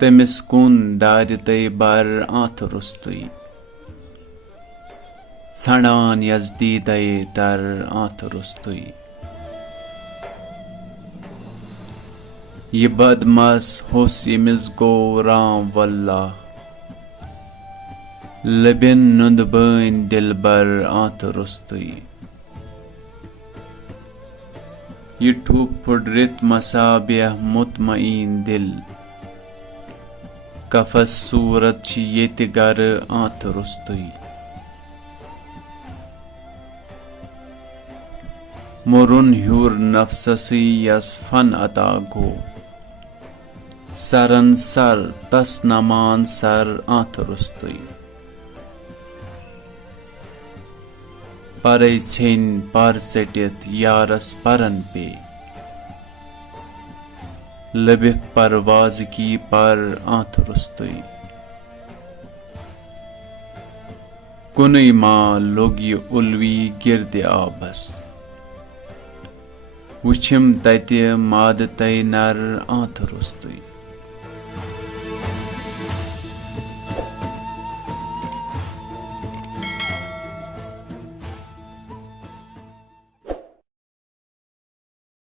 तमिस कुन दारि तै बर आंथ रुस्तुई षणान यजदी दये तर आंथ रुस्तुई ये बदमस होस यमिस गो राम वल्लाह लबिन नुंद बन दिलबर आंथ रुस्तुई ये ठूप फुडरित मसाबिया मुतमईन दिल कफस सूरत ची येति गर आंथ रुस्तुई मुरुन ह्यूर नफ्ससी यस फन अता गो सरन सर तस नमान सर आंथ रुस्तुई परै छेन पर चटित यारस परन पे लबिक परवाज की पर आंथ रुस्तुई कुनुई मां लोगी उल्वी गिर्द आबस वुछिम तति माद तै नर आंथ रुस्तुई